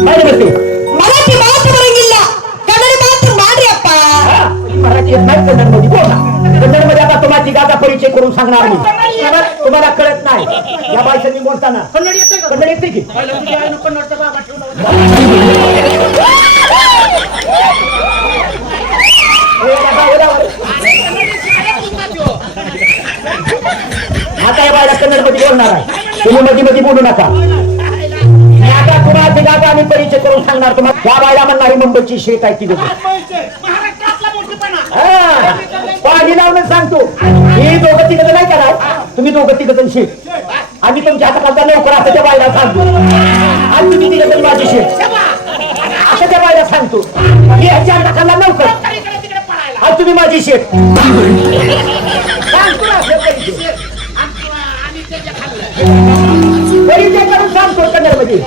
काय म्हणते ಮರಾಠಿ ಮಾತು ಬರಂಗಿಲ್ಲ ಕನ್ನಡ ಮಾತು ಮಾಡ್ರಿ ಅಪ್ಪ हा, मराठी येत नाही कन्नड मध्ये बोला कन्नड मध्ये आता तुम्हाला तिघाचा परिचय करून सांगणार मी तुम्हाला- तुम्हाला कळत नाही या भाषेत मी बोलताना कन्नड येतोय का कन्नड येते की पहिलं तुझ्या आईनं कन्नडचा बाबा ठेवला होता ए, बाबा, ओला, ओला. आता या बायला कन्नड मध्ये बोलणार आहे तुम्ही मध्ये मध्ये बोलू नका मी आता तुम्हाला परिचय करून सांगणार तुम्हाला? या बायला म्हणणार ही मुंबईची शेत आहे ती हा, पाणी लावून सांगतो. ही दोघं तिघं नाही करा तुम्ही दोघं तिघं जण शेत. आम्ही तुमच्या हाताखालचा नोकर असं त्या बायला सांगतो. आणि तुम्ही तिघं जण माझी शेत. असं त्या बायला सांगतो. मी ह्याच्या हाताखालला नोकर. तिकडे पळायला. आणि तुम्ही माझी शेत. सांगतो करून सांगतो कन्नडमध्ये